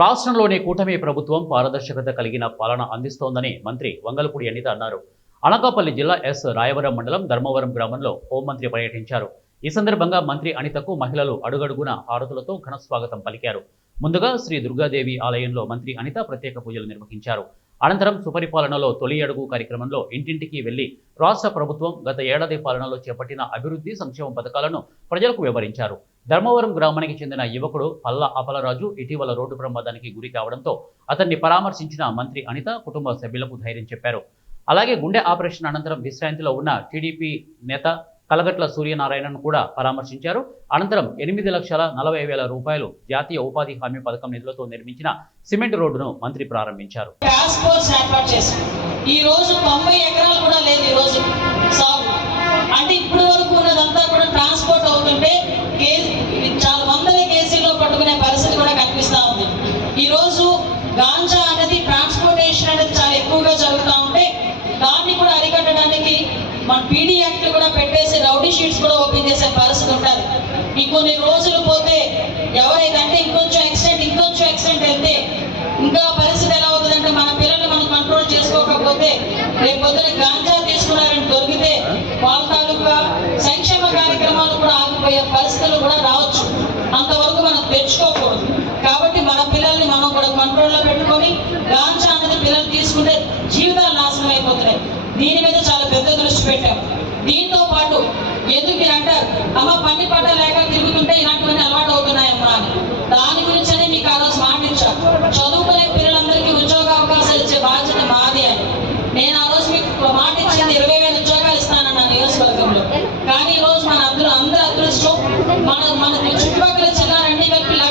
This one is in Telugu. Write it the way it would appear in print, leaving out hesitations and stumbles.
రాష్ట్రంలోని కూటమి ప్రభుత్వం పారదర్శకత కలిగిన పాలన అందిస్తోందని మంత్రి వంగలపూడి అనిత అన్నారు. అనకాపల్లి జిల్లా ఎస్ రాయవరం మండలం ధర్మవరం గ్రామంలో హోంమంత్రి పర్యటించారు. ఈ సందర్భంగా మంత్రి అనితకు మహిళలు అడుగడుగున హారతులతో ఘన స్వాగతం పలికారు. ముందుగా శ్రీ దుర్గాదేవి ఆలయంలో మంత్రి అనిత ప్రత్యేక పూజలు నిర్వహించారు. అనంతరం సుపరిపాలనలో తొలి అడుగు కార్యక్రమంలో ఇంటింటికి వెళ్లి రాష్ట్ర ప్రభుత్వం గత ఏడాది పాలనలో చేపట్టిన అభివృద్ధి సంక్షేమ పథకాలను ప్రజలకు వివరించారు. ధర్మవరం గ్రామానికి చెందిన యువకుడు పల్లా అపలరాజు ఇటీవల రోడ్డు ప్రమాదానికి గురి కావడంతో అతన్ని పరామర్శించిన మంత్రి అనిత కుటుంబ సభ్యులకు ధైర్యం చెప్పారు. అలాగే గుండె ఆపరేషన్ అనంతరం విశ్రాంతిలో ఉన్న టీడీపీ నేత కలగట్ల సూర్యనారాయణను కూడా పరామర్శించారు. అనంతరం 8,40,000 రూపాయలు జాతీయ ఉపాధి హామీ పథకం నిధులతో నిర్మించిన సిమెంట్ రోడ్డును మంత్రి ప్రారంభించారు. ఈ రోజు 90 ఎకరాలు కూడా లేదు. ఈ రోజు సాగు అంటే ఇప్పటి వరకు ఉన్నదంతా కూడా ట్రాన్స్పోర్ట్ అవుతుంటే చాలా వందల కేజీల్లో పట్టుకునే పరిస్థితి కూడా కనిపిస్తా ఉంది. ఈ రోజు గాంజా అనేది ట్రాన్స్పోర్టేషన్ అనేది చాలా ఎక్కువగా జరుగుతూ ఉంటే దాన్ని కూడా అరికట్టడానికి మన పీడీ యాక్ట్ కూడా పెట్టేసి రౌడీ షీట్స్ కూడా ఓపెన్ చేసే పరిస్థితి ఉంటుంది. ఇంకొన్ని రోజులు పోతే ఎవరైతే ఇంకొంచెం ఎక్స్టెంట్ వెళ్తే ఇంకా పరిస్థితి ఎలా అవుతుందంటే మన పిల్లలు మనం కంట్రోల్ చేసుకోకపోతే రేపు పొద్దున గాంజా తీసుకున్నారని దొరికితే వాళ్ళ తాలూకా సంక్షేమ కార్యక్రమాలు కూడా ఆగిపోయే పరిస్థితులు కూడా రావచ్చు. అంతవరకు మనం తెచ్చుకోకూడదు. కాబట్టి మన పిల్లల్ని మనం కూడా కంట్రోల్లో పెట్టుకొని గాంజా అనేది పిల్లలు తీసుకుంటే జీవితాలు నాశనం అయిపోతున్నాయి. దీని మీద చాలా పెద్ద దృష్టి పెట్టాం. దీంతో పాటు ఎందుకు అంటారు అమ్మ పని పట్ట లేక